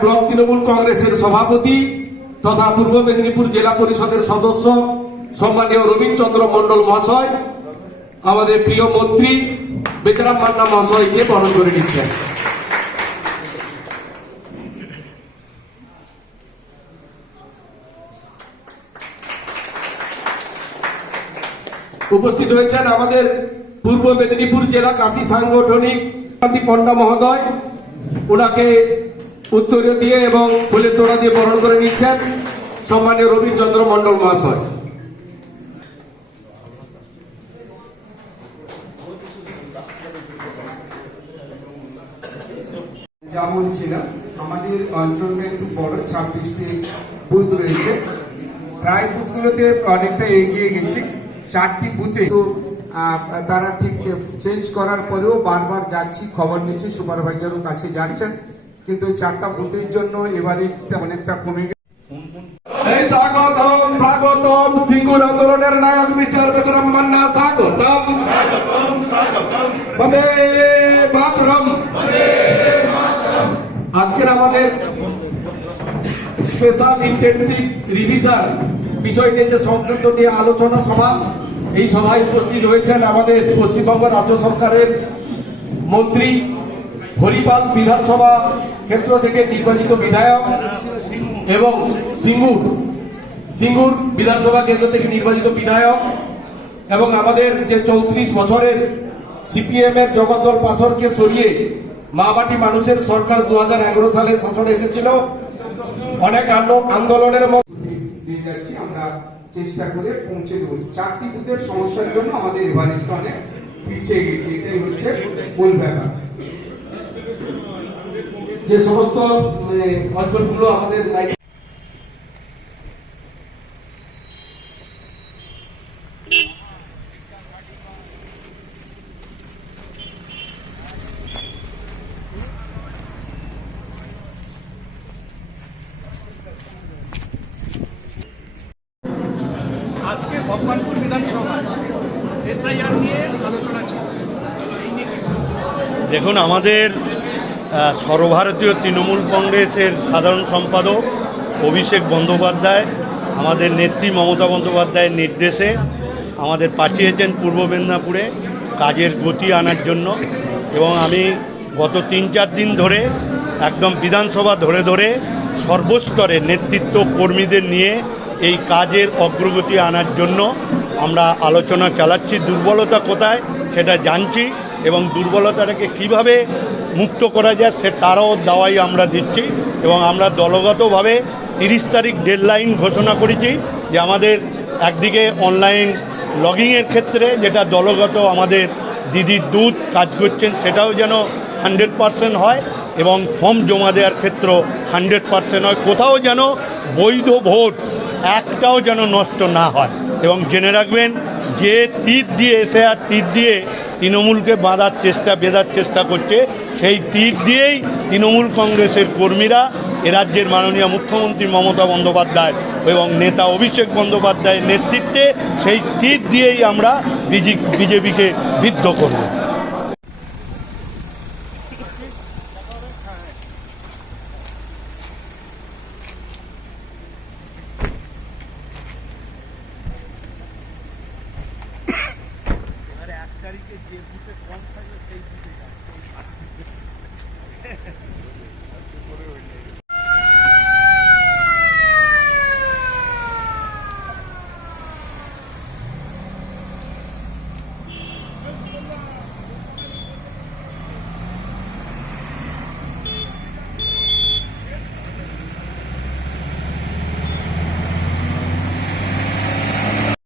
Block Trinamool কংগ্রেসের সভাপতি তথা পূর্ব মেদিনীপুর জেলা পরিষদের সদস্য সম্মানীয় রবীন্দ্রচন্দ্র মণ্ডল মহাশয়, আমাদের প্রিয় মন্ত্রী বেচারাম মান্না মহাশয়কে বরণ করে নিচ্ছেন। উপস্থিত হয়েছেন আমাদের পূর্ব মেদিনীপুর জেলা কাঁথি সাংগঠনিক পণ্ডা মহোদয়। ওনাকে উত্তরীয় দিয়ে এবং ফুলের তোড়া দিয়ে বরণ করে নিচ্ছেন সম্মানীয় রবীন্দ্রচন্দ্র মণ্ডল মহাশয়। যা বলছিলাম, আমাদের অঞ্চলটা একটু বড়, ছাব্বিশটি বুথ রয়েছে। প্রায় বুথগুলোতে অনেকটা এগিয়ে গেছি, চারটি বুথে। তো তারা ঠিক চেঞ্জ করার পরেও বারবার যাচ্ছি, খবর নিচ্ছি, সুপারভাইজারও কাছে যাচ্ছেন। কিন্তু চারটা বুথের জন্য এবারে অনেকটা কমে গেছে। স্বাগতম স্বাগতম আন্দোলনের নায়ক স্বাগতম। মাতরম। আজকের আমাদের স্পেশাল ইন্টেনসিভ রিভিশন যে সংক্রান্ত নিয়ে আলোচনা সভা, এই সভায় উপস্থিত হয়েছেন আমাদের পশ্চিমবঙ্গ রাজ্য সরকারের মন্ত্রী হরিপাল বিধানসভা ক্ষেত্র থেকে নির্বাচিত বিধায়ক এবং সিঙ্গুর। সিঙ্গুর বিধানসভা কেন্দ্র থেকে নির্বাচিত বিধায়ক এবং আমাদের যে চৌত্রিশ বছরের সিপিএম এর জগদ্দল পাথরকে সরিয়ে মামাটি মানুষের সরকার দু হাজার এগারো সালে শাসনে এসেছিল। অনেক আন্দো- আন্দোলনের দিয়ে যাচ্ছি। আমরা চেষ্টা করে পৌঁছে দেবো। চারটি বুথের সমস্যার জন্য আমাদের এভারেস্ট অনেক পিছিয়ে গেছে। এটাই হচ্ছে মূল ব্যাপার। যে সমস্ত মানে, অঞ্চলগুলো আমাদের আজকে ভগবানপুর বিধানসভায় এসআইআর নিয়ে আলোচনা ছিল। এই নিয়ে কি? দেখুন আমাদের সর্বভারতীয় তৃণমূল কংগ্রেসের সাধারণ সম্পাদক অভিষেক বন্দ্যোপাধ্যায়, আমাদের নেত্রী মমতা বন্দ্যোপাধ্যায়ের নির্দেশে আমাদের পাঠিয়েছেন পূর্ব মেদিনীপুরে কাজের গতি আনার জন্য এবং আমি গত তিন চার দিন ধরে একদম বিধানসভা ধরে ধরে সর্বস্তরে নেতৃত্ব কর্মীদের নিয়ে এই কাজের অগ্রগতি আনার জন্য আমরা আলোচনা চালাচ্ছি। দুর্বলতা কোথায় সেটা জানছি। এবং দুর্বলতাটাকে কীভাবে মুক্ত করা যায় সে তারও দাওয়াই আমরা দিচ্ছি এবং আমরা দলগতভাবে তিরিশ তারিখ ডেডলাইন ঘোষণা করেছি যে আমাদের একদিকে অনলাইন লগিংয়ের ক্ষেত্রে যেটা দলগত আমাদের দিদির দুধ কাজ করছেন সেটাও যেন হান্ড্রেড পারসেন্ট হয় এবং ফর্ম জমা দেওয়ার ক্ষেত্র হান্ড্রেড পারসেন্ট হয়। কোথাও যেন বৈধ ভোট একটাও যেন নষ্ট না হয়। এবং জেনে রাখবেন, যে তীর দিয়ে এসে আর তীর দিয়ে তৃণমূলকে বাঁধার চেষ্টা, বেঁধার চেষ্টা করছে। সেই তীর দিয়েই তৃণমূল কংগ্রেসের কর্মীরা রাজ্যের মাননীয় মুখ্যমন্ত্রী মমতা বন্দ্যোপাধ্যায় এবং নেতা অভিষেক বন্দ্যোপাধ্যায়ের নেতৃত্বে সেই তীর দিয়েই আমরা বিজেপিকে বিদ্ধ করব। যে বুথে কম থাকবে সেই বুথে